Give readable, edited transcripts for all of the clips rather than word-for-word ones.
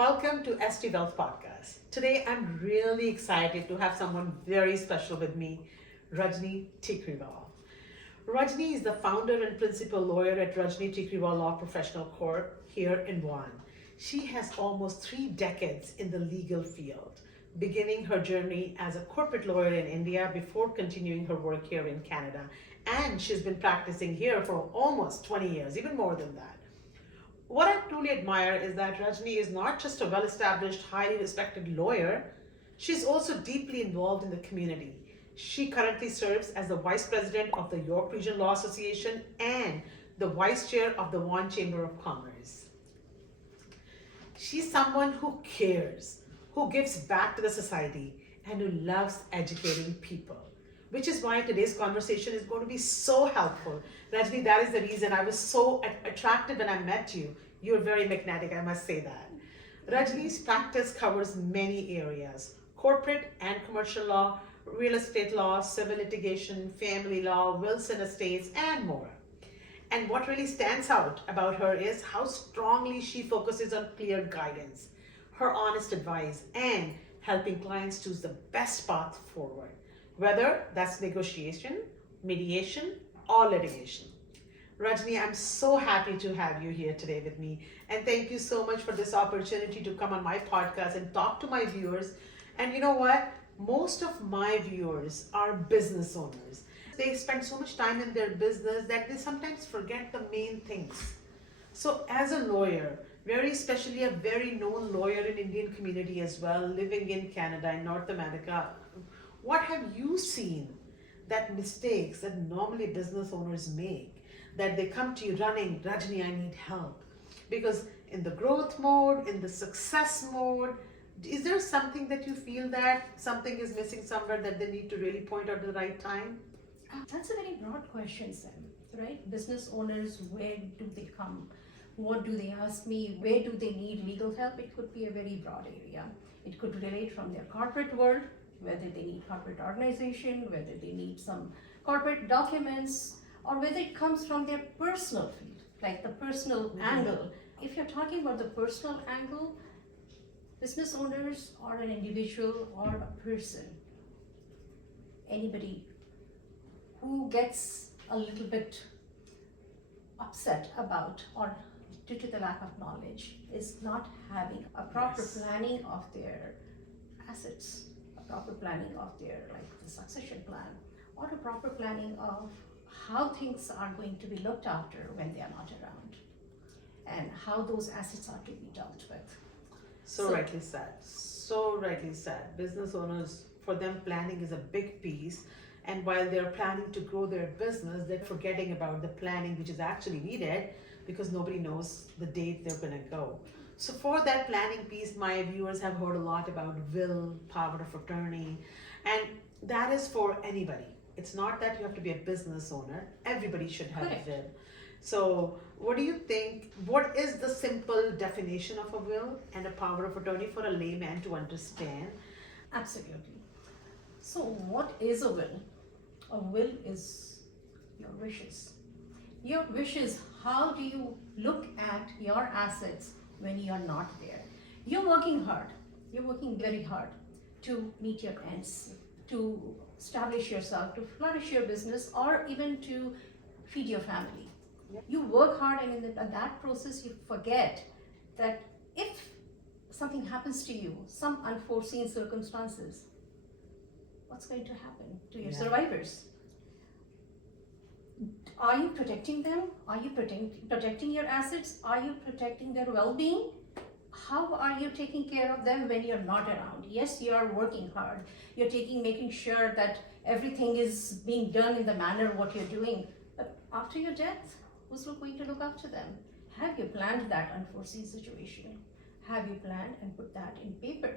Welcome to ST Wealth Podcast. Today I'm really excited to have someone very special with me, Rajni Tekriwal. Rajni is the founder and principal lawyer at Rajni Tekriwal Law Professional Corp here in Vaughan. She has almost 3 decades in the legal field, beginning her journey as a corporate lawyer in India before continuing her work here in Canada. And she's been practicing here for almost 20 years, even more than that. What I truly admire is that Rajni is not just a well established, highly respected lawyer, she's also deeply involved in the community. She currently serves as the Vice President of the York Region Law Association and the Vice Chair of the Vaughan Chamber of Commerce. She's someone who cares, who gives back to the society, and who loves educating people. Which is why today's conversation is going to be so helpful. Rajni, that is the reason I was so attracted when I met you. You're very magnetic, I must say that. Rajni's practice covers many areas: corporate and commercial law, real estate law, civil litigation, family law, wills and estates, and more. And what really stands out about her is how strongly she focuses on clear guidance, her honest advice, and helping clients choose the best path forward, whether that's negotiation, mediation, or litigation. Rajni, I'm so happy to have you here today with me. And thank you so much for this opportunity to come on my podcast and talk to my viewers. And you know what? Most of my viewers are business owners. They spend so much time in their business that they sometimes forget the main things. So as a lawyer, very especially a very known lawyer in Indian community as well, living in Canada and North America, what have you seen that mistakes that normally business owners make, that they come to you running, Rajni, I need help? Because in the growth mode, in the success mode, is there something that you feel that something is missing somewhere that they need to really point out at the right time? That's a very broad question, Sam, right? Business owners, where do they come? What do they ask me? Where do they need legal help? It could be a very broad area. It could relate from their corporate world, whether they need corporate organization, whether they need some corporate documents, or whether it comes from their personal field, like the personal angle. If you're talking about the personal angle, business owners or an individual or a person, anybody who gets a little bit upset about or due to the lack of knowledge is not having a proper planning of their assets, a proper planning of their the succession plan, or a proper planning of how things are going to be looked after when they are not around, and how those assets are to be dealt with. So rightly said. So rightly said. Business owners, for them, planning is a big piece. And while they're planning to grow their business, they're forgetting about the planning which is actually needed because nobody knows the date they're going to go. So for that planning piece, my viewers have heard a lot about will, power of attorney, and that is for anybody. It's not that you have to be a business owner. Everybody should have Correct. a will. So what do you think, what is the simple definition of a will and a power of attorney for a layman to understand? Absolutely. So what is a will? A will is your wishes. Your wishes, how do you look at your assets when you are not there? You're working hard. You're working very hard to meet your ends, to establish yourself, to flourish your business, or even to feed your family. You work hard, and in that process you forget that if something happens to you, some unforeseen circumstances, what's going to happen to your survivors? Are you protecting them? Are you protecting your assets? Are you protecting their well-being? How are you taking care of them when you're not around? Yes, you are working hard. You're making sure that everything is being done in the manner what you're doing. But after your death, who's going to look after them? Have you planned that unforeseen situation? Have you planned and put that in paper?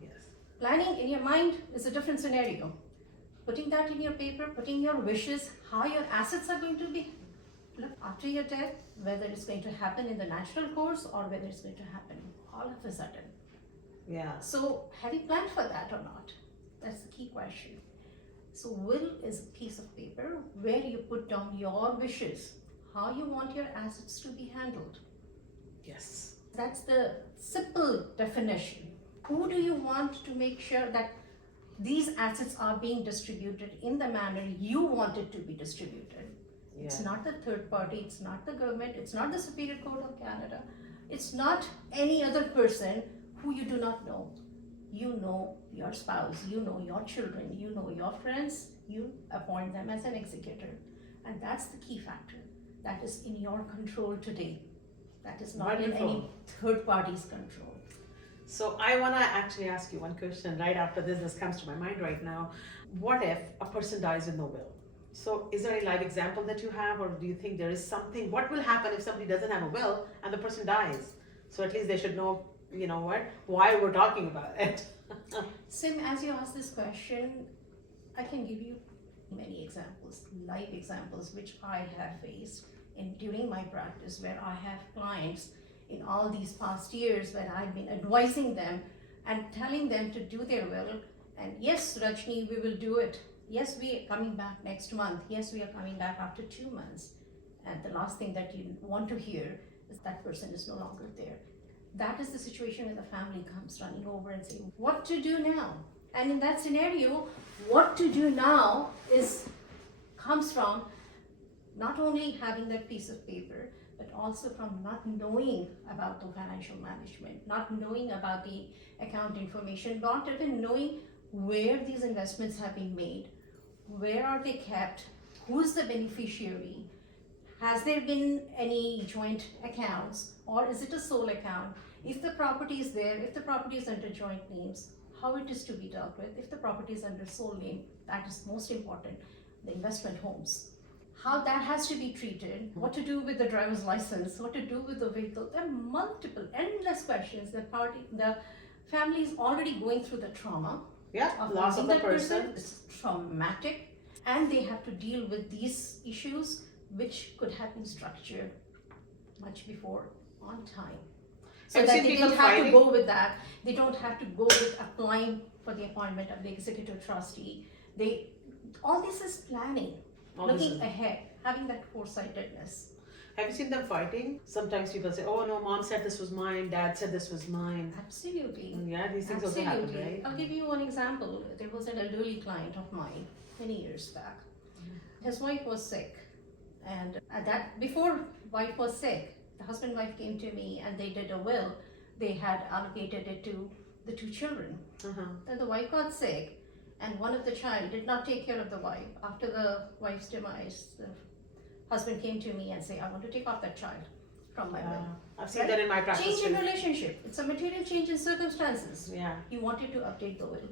Yes. Planning in your mind is a different scenario. Putting that in your paper, putting your wishes, how your assets are going to be after your death, whether it's going to happen in the natural course or whether it's going to happen all of a sudden. Yeah. So have you planned for that or not? That's the key question. So will is a piece of paper where you put down your wishes, how you want your assets to be handled. Yes. That's the simple definition. Who do you want to make sure that these assets are being distributed in the manner you want it to be distributed? It's not the third party, it's not the government, it's not the Superior Court of Canada, it's not any other person who you do not know. You know your spouse, you know your children, you know your friends, you appoint them as an executor. And that's the key factor. That is in your control today. That is not in any third party's control. So I want to actually ask you one question right after this comes to my mind right now. What if a person dies with no will? So is there a live example that you have, or do you think there is something? What will happen if somebody doesn't have a will and the person dies? So at least they should know, why we're talking about it. Sim, as you ask this question, I can give you many examples, live examples, which I have faced during my practice, where I have clients in all these past years where I've been advising them and telling them to do their will. And yes, Rajni, we will do it. Yes, we are coming back next month. Yes, we are coming back after 2 months. And the last thing that you want to hear is that person is no longer there. That is the situation when the family comes running over and saying, what to do now? And in that scenario, what to do now comes from not only having that piece of paper, but also from not knowing about the financial management, not knowing about the account information, not even knowing where these investments have been made, where are they kept, who's the beneficiary, has there been any joint accounts, or is it a sole account? If the property is there, if the property is under joint names, how it is to be dealt with. If the property is under sole name, that is most important, the investment homes. How that has to be treated, what to do with the driver's license, what to do with the vehicle. There are multiple, endless questions. The family is already going through the trauma. Yeah, loss of the person. It's traumatic, and they have to deal with these issues which could have been structured much before on time. So that they don't have to go with that. They don't have to go with applying for the appointment of the executive trustee. All this is planning, looking ahead, having that foresightedness. Have you seen them fighting? Sometimes people say, oh no, mom said this was mine, dad said this was mine. Absolutely. Yeah, these things also happen, right? I'll give you one example. There was an elderly client of mine many years back. His wife was sick, and before wife was sick, the husband and wife came to me and they did a will. They had allocated it to the 2 children. Then the wife got sick, and one of the child did not take care of the wife. After the wife's demise, the husband came to me and said, I want to take off that child from my will. I've seen that in my practice. Change in relationship. It's a material change in circumstances. Yeah. You wanted to update the will.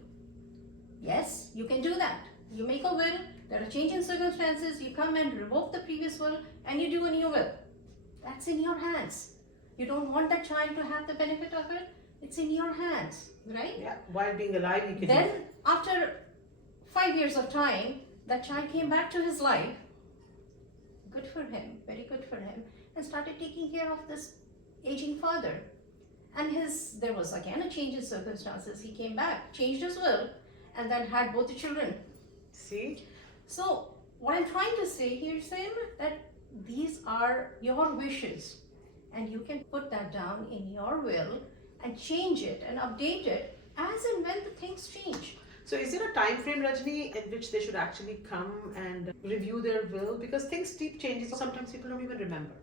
Yes, you can do that. You make a will, there are change in circumstances, you come and revoke the previous will, and you do a new will. That's in your hands. You don't want that child to have the benefit of it, it's in your hands, right? Yeah, while being alive, you can. Then, after 5 years of time, that child came back to his life. Good for him, very good for him, and started taking care of this aging father. And there was again a change in circumstances. He came back, changed his will, and then had both the children. See? So, what I'm trying to say here, Sam, that these are your wishes, and you can put that down in your will and change it and update it as and when the things change. So is there a time frame, Rajni, in which they should actually come and review their will? Because things keep changing. Sometimes people don't even remember.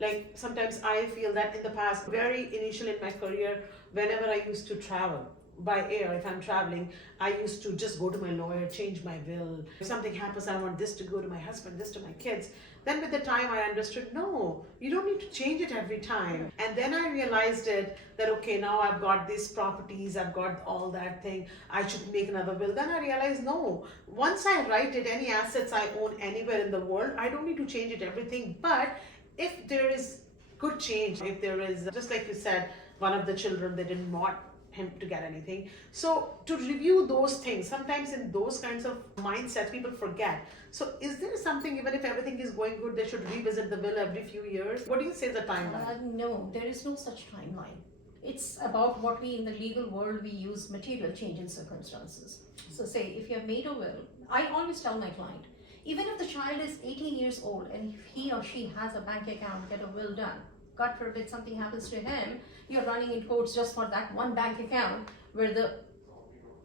Like sometimes I feel that in the past, very initial in my career, whenever I used to travel by air, if I'm traveling, I used to just go to my lawyer, change my will. If something happens, I want this to go to my husband, this to my kids. Then with the time I understood, no, you don't need to change it every time. And then I realized that okay, now I've got these properties, I've got all that thing, I should make another will. Then I realized, no, once I write it, any assets I own anywhere in the world, I don't need to change it everything. But if there is good change, if there is, just like you said, one of the children, they didn't want him to get anything. So to review those things, sometimes in those kinds of mindsets, people forget. So is there something, even if everything is going good, they should revisit the will every few years? What do you say is the timeline? No, there is no such timeline. It's about what we in the legal world, we use material change in circumstances. So say if you have made a will, I always tell my client, even if the child is 18 years old and if he or she has a bank account, get a will done, God forbid something happens to him, you're running in courts just for that one bank account where the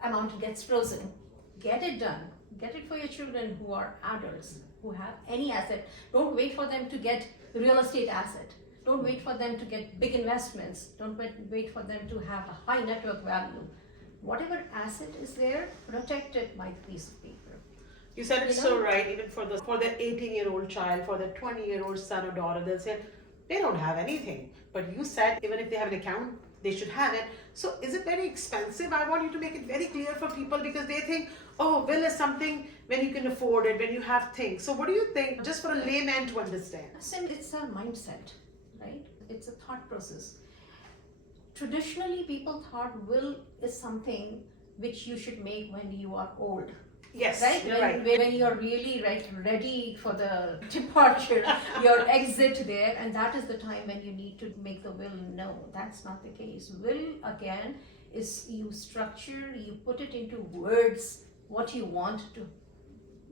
amount gets frozen. Get it done. Get it for your children who are adults, who have any asset. Don't wait for them to get real estate asset. Don't wait for them to get big investments. Don't wait for them to have a high network value. Whatever asset is there, protect it by the piece of paper. You said it's so right. Even for the 18-year-old child, for the 20-year-old son or daughter, they'll say they don't have anything. But you said even if they have an account, they should have it. So is it very expensive? I want you to make it very clear for people because they think, oh, will is something when you can afford it, when you have things. So what do you think, just for a layman to understand? It's a mindset, right? It's a thought process. Traditionally, people thought will is something which you should make when you are old. Yes, Right? you're right. When you're really ready for the departure, your exit there, and that is the time when you need to make the will. No, that's not the case. Will, again, is you structure, you put it into words, what you want to,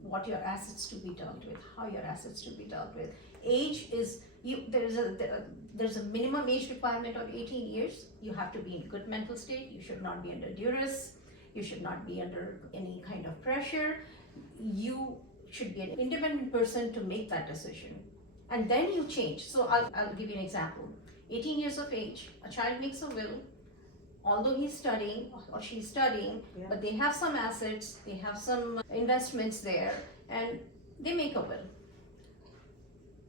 what your assets to be dealt with, how your assets to be dealt with. Age is, there's a minimum age requirement of 18 years. You have to be in good mental state. You should not be under duress. You should not be under any kind of pressure. You should be an independent person to make that decision. And then you change. So I'll give you an example. 18 years of age, a child makes a will, although he's studying or she's studying, but they have some assets, they have some investments there, and they make a will.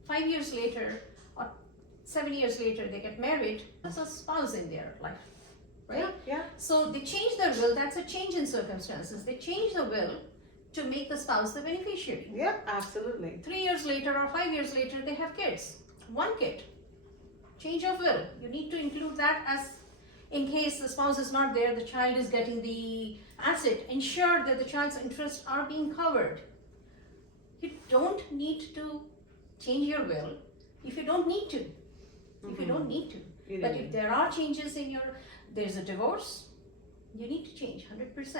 5 years later, or 7 years later, they get married, there's a spouse in their life. Right? Yeah. So they change their will, that's a change in circumstances. They change the will to make the spouse the beneficiary. Yeah, absolutely. 3 years later or 5 years later, they have kids. One kid. Change of will. You need to include that as in case the spouse is not there, the child is getting the asset. Ensure that the child's interests are being covered. You don't need to change your will if you don't need to. If you don't need to. But if there are changes in there's a divorce, you need to change 100%.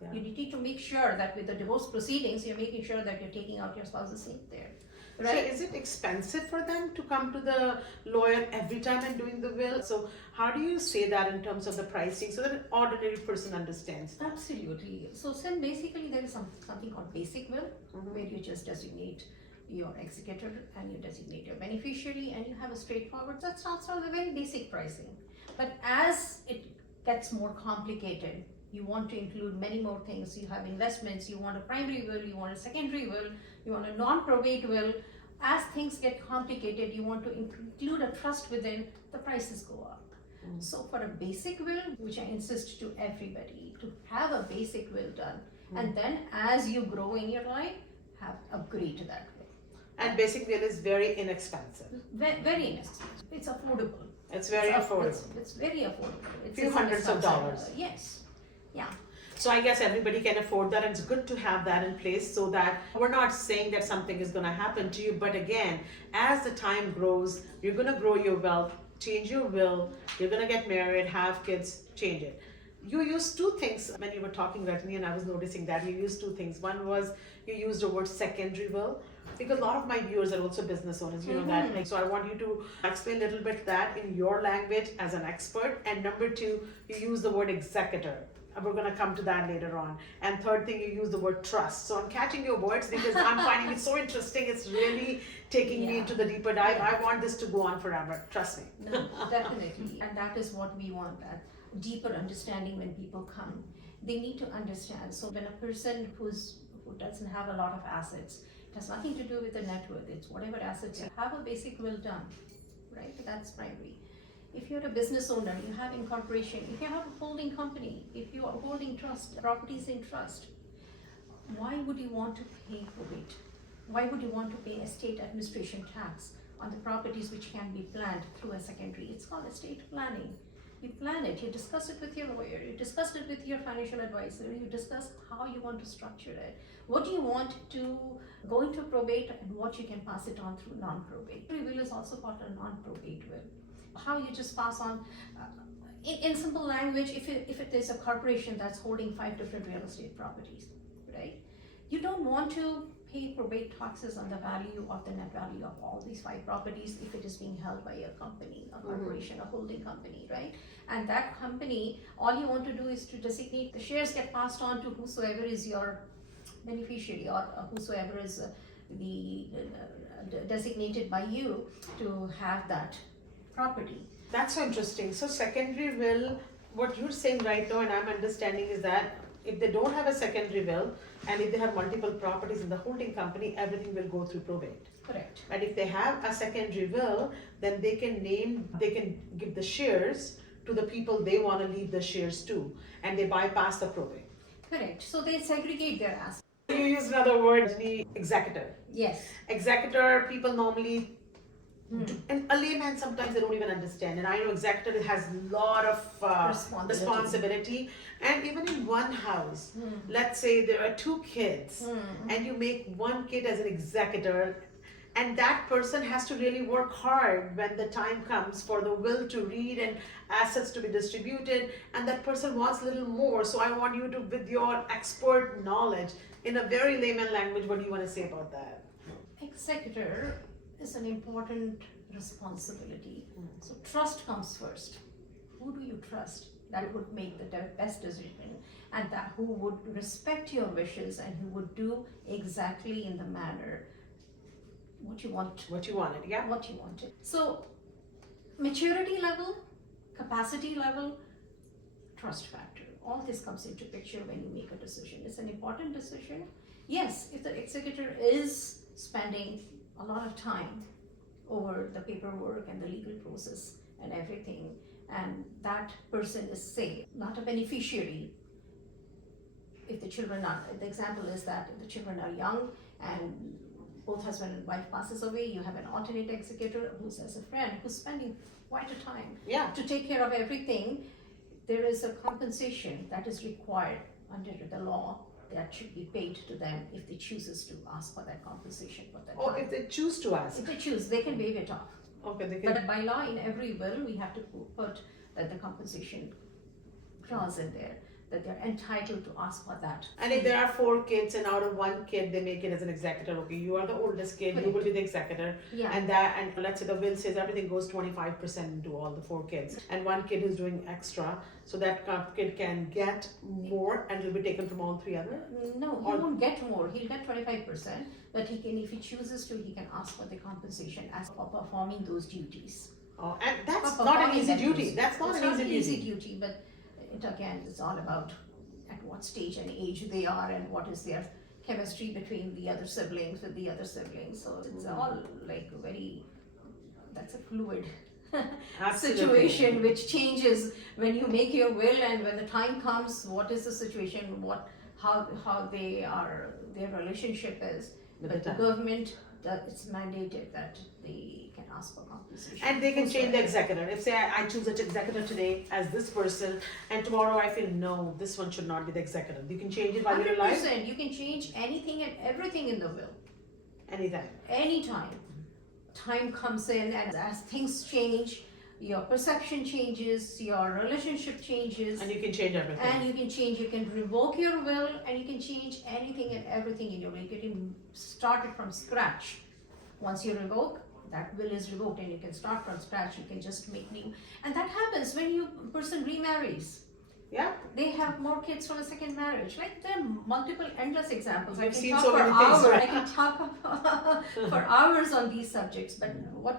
Yeah. You need to make sure that with the divorce proceedings, you're making sure that you're taking out your spouse's name there. Right? So is it expensive for them to come to the lawyer every time and doing the will? So how do you say that in terms of the pricing so that an ordinary person understands? Absolutely. So basically there is something called basic will, where you just designate your executor and you designate your beneficiary and you have a straightforward, that starts from the very basic pricing. But as it gets more complicated, you want to include many more things. You have investments, you want a primary will, you want a secondary will, you want a non-probate will. As things get complicated, you want to include a trust within, the prices go up. So for a basic will, which I insist to everybody, to have a basic will done. And then as you grow in your life, upgrade to that will. And basic will is very inexpensive. Very inexpensive. It's affordable. It's very affordable. It's very affordable. It's Few hundreds of dollars. Yes. Yeah. So I guess everybody can afford that, and it's good to have that in place so that we're not saying that something is going to happen to you. But again, as the time grows, you're going to grow your wealth, change your will, you're going to get married, have kids, change it. You used two things when you were talking, Rajni, and I was noticing that you used two things. One was you used the word secondary will, because a lot of my viewers are also business owners, you know that. Like, so I want you to explain a little bit that in your language as an expert. And number two, you use the word executor. We're going to come to that later on. And third thing, you use the word trust. So I'm catching your words because I'm finding it so interesting. It's really taking me into the deeper dive. I want this to go on forever. Trust me. No, definitely. And that is what we want, that deeper understanding when people come. They need to understand. So when a person who doesn't have a lot of assets, it has nothing to do with the net worth. It's whatever assets you have a basic will done, right? That's primary. If you're a business owner, you have incorporation, if you have a holding company, if you are holding trust, properties in trust, why would you want to pay probate? Why would you want to pay estate administration tax on the properties which can be planned through a secondary? It's called estate planning. You plan it, you discuss it with your lawyer, you discuss it with your financial advisor, you discuss how you want to structure it. What do you want to go into probate and what you can pass it on through non-probate. Will is also called a non-probate will. How you just pass on, in simple language, if it is a corporation that's holding 5 different real estate properties, right? You don't want to pay probate taxes on the value of the net value of all these 5 properties if it is being held by a company, a corporation, a holding company, right? And that company, all you want to do is to designate the shares get passed on to whosoever is your beneficiary, or whosoever is designated by you to have that property. That's so interesting. So secondary will, what you're saying right now, and I'm understanding, is that if they don't have a secondary will, and if they have multiple properties in the holding company, everything will go through probate. Correct. And if they have a secondary will, then they can give the shares to the people they want to leave the shares to, and they bypass the probate. Correct. So they segregate their assets. You use another word, the executor. Yes. Executor, people normally, and a layman sometimes they don't even understand. And I know executor has a lot of responsibility. And even in one house, let's say there are 2 kids, and you make one kid as an executor, and that person has to really work hard when the time comes for the will to read and assets to be distributed, and that person wants a little more. So I want you to, with your expert knowledge, in a very layman language, what do you want to say about that? Executor is an important responsibility. So trust comes first. Who do you trust? That would make the best decision, and that who would respect your wishes and who would do exactly in the manner what you want. What you wanted, yeah? What you wanted. So maturity level, capacity level, trust factor, all this comes into picture when you make a decision. It's an important decision. Yes, if the executor is spending a lot of time over the paperwork and the legal process and everything, and that person is, say, not a beneficiary, if the children are, the example is that if the children are young and both husband and wife passes away, you have an alternate executor who's as a friend, who's spending quite a time to take care of everything. There is a compensation that is required under the law that should be paid to them if they chooses to ask for that compensation for that time. If they choose to ask. If they choose, they can waive it off. Okay, they can. But by law, in every will, we have to put that the compensation clause in there, that they're entitled to ask for that. And if there are 4 kids and out of 1 kid they make it as an executor, okay, you are the oldest kid, you will be the executor, and let's say the will says everything goes 25% to all the 4 kids, and 1 kid is doing extra, so that kid can get more and will be taken from all 3 others? No, he won't get more. He'll get 25%, but he can, if he chooses to, he can ask for the compensation as for performing those duties. Oh, and that's not an easy duty. That's not an easy duty, but it again, it's all about at what stage and age they are and what is their chemistry between the other siblings with the other siblings. So it's all like that's a fluid situation which changes when you make your will, and when the time comes, what is the situation, how they are, their relationship is. But the government, it's mandated that they can ask for compensation. And they can change the executor. If say I choose an executor today as this person, and tomorrow I feel no, this one should not be the executor. You can change it by your life. 100%. You can change anything and everything in the will. Anytime. Anytime. Time comes in, and as things change, your perception changes, your relationship changes. And you can change everything. And you can revoke your will, and you can change anything and everything in your will. You can start it from scratch. Once you revoke, that will is revoked, and you can start from scratch. You can just make new. And that happens when a person remarries. Yeah. They have more kids from a second marriage. Like, there are multiple, endless examples. I've seen so many things. I can talk for hours on these subjects. But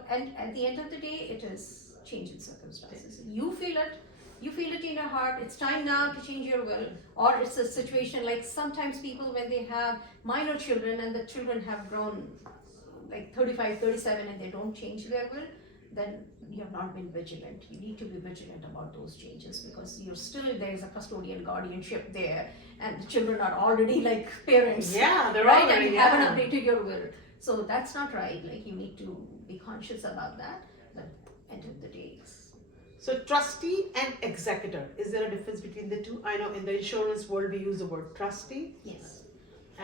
at the end of the day, it is change in circumstances. You feel it in your heart, it's time now to change your will. Or it's a situation like sometimes people, when they have minor children and the children have grown like 35, 37 and they don't change their will, then you have not been vigilant. You need to be vigilant about those changes, because there is a custodian guardianship there, and the children are already like parents. Yeah, they're right, already, and you haven't updated your will. So that's not right. Like, you need to be conscious about that. But end of the day, so trustee and executor, is there a difference between the two? I know in the insurance world we use the word trustee. Yes.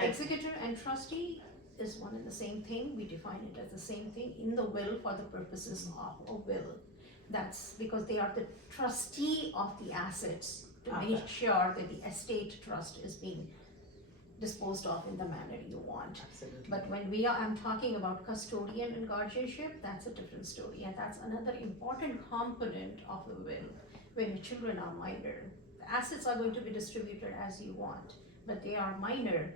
Executor and trustee is one and the same thing. We define it as the same thing in the will for the purposes of a will. That's because they are the trustee of the assets to make sure that the estate trust is being disposed of in the manner you want. Absolutely. But when I'm talking about custodian and guardianship, that's a different story, and that's another important component of the will. When your children are minor, the assets are going to be distributed as you want, but they are minor.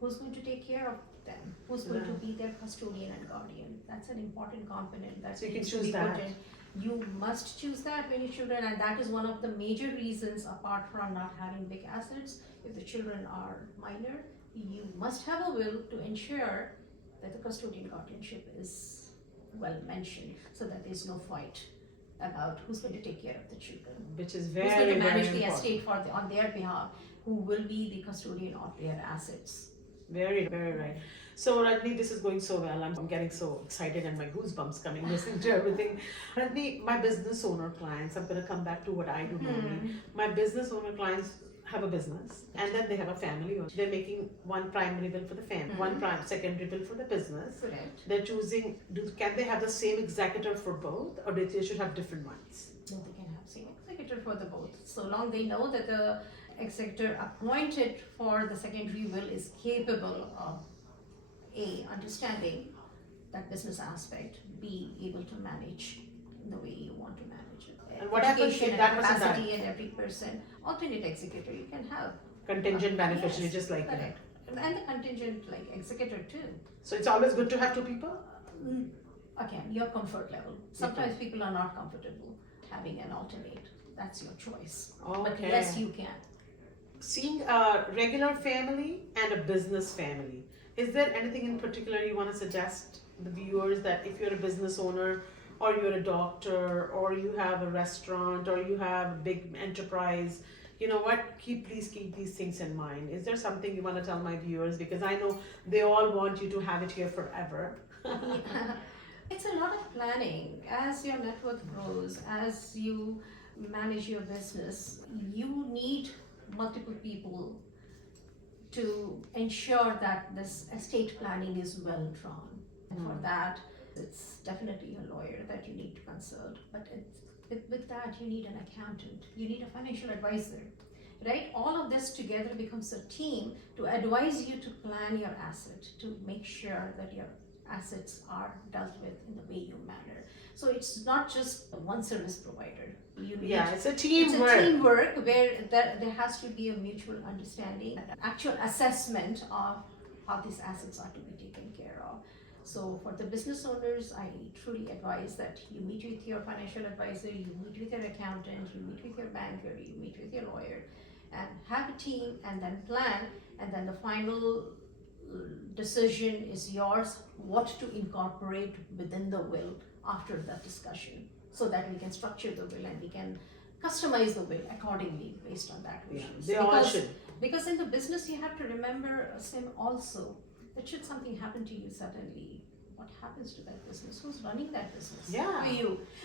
Who's going to take care of them? Who's going to be their custodian and guardian? That's an important component that So you can needs to choose be that. put in. You must choose that when your children, and that is one of the major reasons, apart from not having big assets. If the children are minor, you must have a will to ensure that the custodian guardianship is well mentioned, so that there's no fight about who's going to take care of the children. Which is Who's very, going to manage very the important. estate on their behalf? Who will be the custodian of their assets? Very, very right. So Rajni, this is going so well. I'm getting so excited and my goosebumps coming listening to everything. Rajni, my business owner clients, I'm going to come back to what I do normally. My business owner clients have a business and then they have a family. They're making one primary bill for the family, one secondary bill for the business. Correct. They're choosing, can they have the same executor for both, or they should have different ones? No, they can have same executor for the both, so long they know that the executor appointed for the secondary will is capable of A, understanding that business aspect, B, able to manage in the way you want to manage it. And what happens if Education that and person capacity in every person. Alternate executor you can have. Contingent beneficiary, Yes, just like that. correct. And the contingent like executor too. So it's always good to have two people? Again, your comfort level. Sometimes people are not comfortable having an alternate. That's your choice. But Okay. yes, you can. Seeing a regular family and a business family, is there anything in particular you want to suggest the viewers, that if you're a business owner or you're a doctor or you have a restaurant or you have a big enterprise, you know what, please keep these things in mind. Is there something you want to tell my viewers, because I know they all want you to have it here forever? Yeah. It's a lot of planning. As your net worth grows, as you manage your business, you need multiple people to ensure that this estate planning is well drawn. And for that, it's definitely a lawyer that you need to consult. But with that, you need an accountant, you need a financial advisor, right? All of this together becomes a team to advise you to plan your asset, to make sure that your assets are dealt with in the way you manner. So it's not just one service provider. You need, It's a it's teamwork. a teamwork where there has to be a mutual understanding, an actual assessment of how these assets are to be taken care of. So for the business owners, I truly advise that you meet with your financial advisor, you meet with your accountant, you meet with your banker, you meet with your lawyer, and have a team and then plan, and then the final decision is yours, what to incorporate within the will after that discussion, so that we can structure the will and we can customize the will accordingly based on that wishes. They all should. Because in the business you have to remember, Sim, also that should something happen to you suddenly, what happens to that business? Who's running that business? Yeah.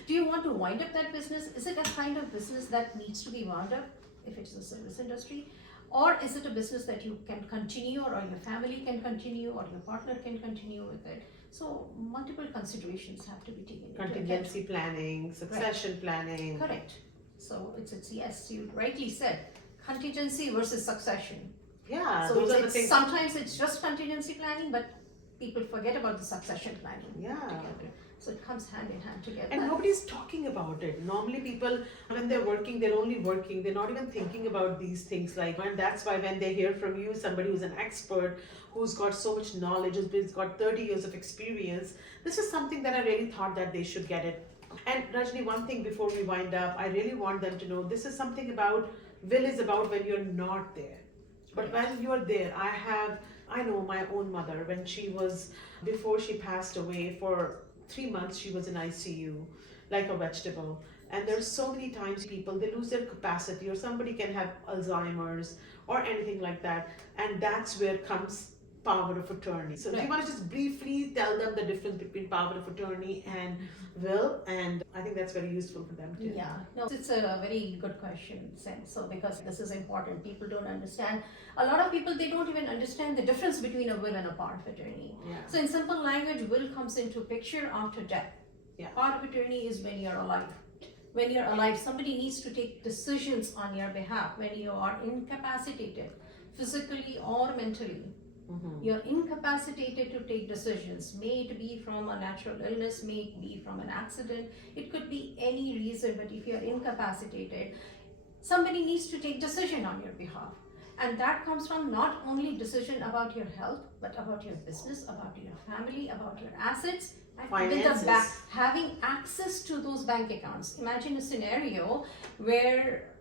Do you want to wind up that business? Is it a kind of business that needs to be wound up if it's a service industry? Or is it a business that you can continue, or your family can continue, or your partner can continue with it? So multiple considerations have to be taken into account. Contingency planning, succession planning. Correct. So it's yes, you rightly said, contingency versus succession. Yeah, So those are the things. sometimes it's just contingency planning, but people forget about the succession planning together. So it comes hand in hand together. And nobody's talking about it. Normally people, when they're working, they're only working. They're not even thinking about these things. And that's why when they hear from you, somebody who's an expert, who's got so much knowledge, who's got 30 years of experience, this is something that I really thought that they should get it. And Rajni, one thing before we wind up, I really want them to know, this is something about, will is about when you're not there. But when you're there, I know my own mother, when before she passed away, for 3 months she was in ICU like a vegetable. And there's so many times people, they lose their capacity, or somebody can have Alzheimer's or anything like that, and that's where comes power of attorney. So do you want to just briefly tell them the difference between power of attorney and will? And I think that's very useful for them too. Yeah, no, it's a very good question, Sam. So because this is important, people don't understand. A lot of people, they don't even understand the difference between a will and a power of attorney. Yeah. So in simple language, will comes into picture after death. Yeah. Power of attorney is when you're alive. When you're alive, somebody needs to take decisions on your behalf. When you are incapacitated, physically or mentally. You're incapacitated to take decisions. May it be from a natural illness, may it be from an accident. It could be any reason, but if you're incapacitated, somebody needs to take decision on your behalf. And that comes from not only decision about your health, but about your business, about your family, about your assets, and with the having access to those bank accounts. Imagine a scenario where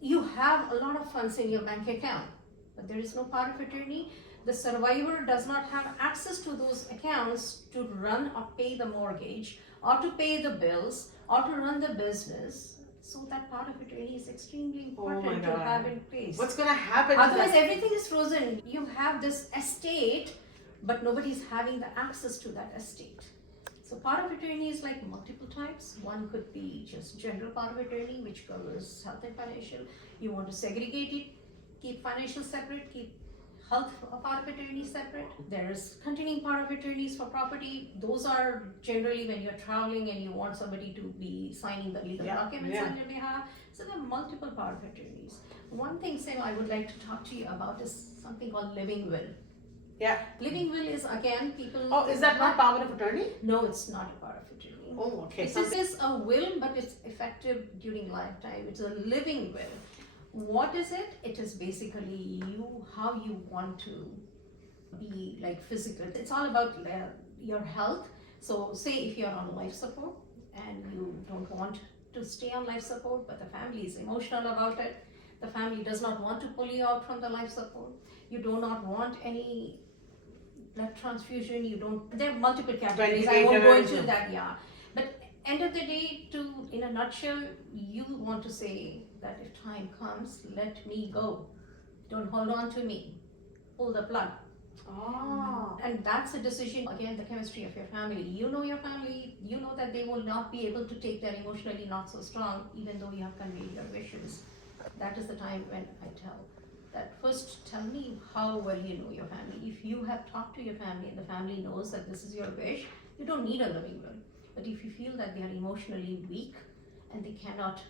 you have a lot of funds in your bank account, but there is no power of attorney. The survivor does not have access to those accounts to run or pay the mortgage, or to pay the bills, or to run the business. So that power of attorney is extremely important to have in place. What's going to happen? Otherwise, everything is frozen. You have this estate, but nobody is having the access to that estate. So power of attorney is like multiple types. One could be just general power of attorney, which covers health and financial. You want to segregate it, keep financial separate, keep health power of attorney separate. There's continuing power of attorneys for property. Those are generally when you're traveling and you want somebody to be signing the legal documents on your behalf. So there are multiple power of attorneys. One thing, Sam, I would like to talk to you about is something called living will. Yeah. Living will is, again, people... Oh, is that not power of attorney? No, it's not a power of attorney. Oh, okay. It is a will, but it's effective during lifetime. It's a living will. What is it? It is basically you, how you want to be like physical. It's all about your health. So say if you're on life support and you don't want to stay on life support, but the family is emotional about it. The family does not want to pull you out from the life support. You do not want any blood transfusion. You don't, there are multiple categories. I won't go into that, But end of the day, in a nutshell, you want to say that if time comes, let me go. Don't hold on to me. Pull the plug. And that's a decision, again, the chemistry of your family. You know your family, you know that they will not be able to take that emotionally not so strong, even though you have conveyed your wishes. That is the time when I tell that first tell me how well you know your family. If you have talked to your family and the family knows that this is your wish, you don't need a living will. But if you feel that they are emotionally weak and they cannot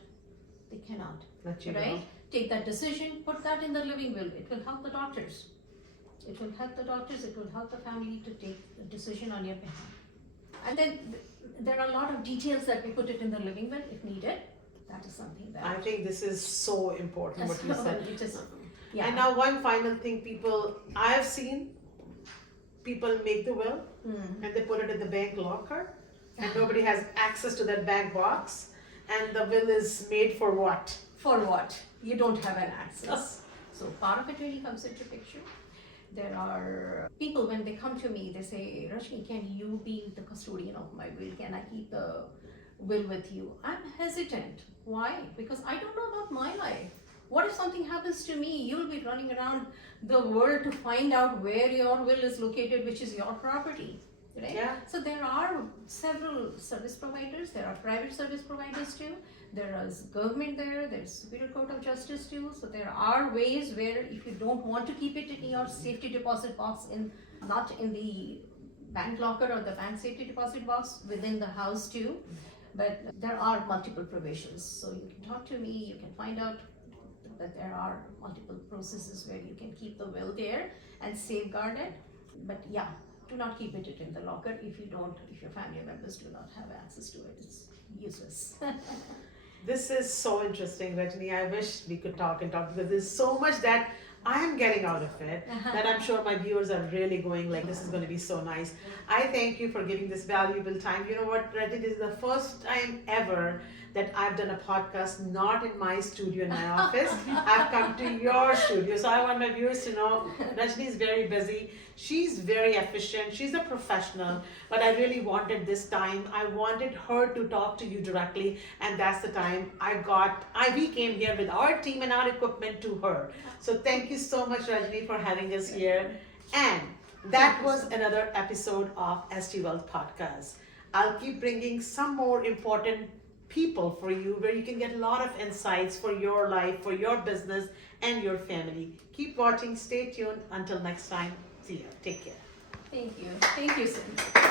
let you right? know. Take that decision, put that in the living will. It will help the doctors. It will help the doctors, it will help the family to take a decision on your behalf. And then there are a lot of details that we put it in the living will if needed. That is something that I think this is so important what you said. And now one final thing, I have seen people make the will and they put it in the bank locker and nobody has access to that bank box, and the will is made for what? For what? You don't have an access. So power of attorney comes into picture. There are people, when they come to me, they say, Rajni, can you be the custodian of my will? Can I keep the will with you? I'm hesitant. Why? Because I don't know about my life. What if something happens to me? You'll be running around the world to find out where your will is located, which is your property. Right? Yeah. So there are several service providers. There are private service providers too. There is government there. There's Superior Court of Justice too. So there are ways where if you don't want to keep it in your safety deposit box, not in the bank locker or the bank safety deposit box, within the house too. But there are multiple provisions. So you can talk to me. You can find out that there are multiple processes where you can keep the will there and safeguard it. But yeah, do not keep it in the locker if your family members do not have access to it. It's useless. This is so interesting, Rajni. I wish we could talk because there's so much that I am getting out of it that I'm sure my viewers are really going like, this is going to be so nice. I thank you for giving this valuable time. You know what, Rajni, this is the first time ever that I've done a podcast not in my studio, in my office. I've come to your studio. So I want my viewers to know Rajni is very busy. She's very efficient. She's a professional. But I really wanted this time. I wanted her to talk to you directly. And that's the time we came here with our team and our equipment to her. So thank you so much, Rajni, for having us here. And that was another episode of ST Wealth Podcast. I'll keep bringing some more important people for you where you can get a lot of insights for your life, for your business, and your family. Keep watching. Stay tuned. Until next time. See ya. Take care. Thank you. Thank you, Cindy.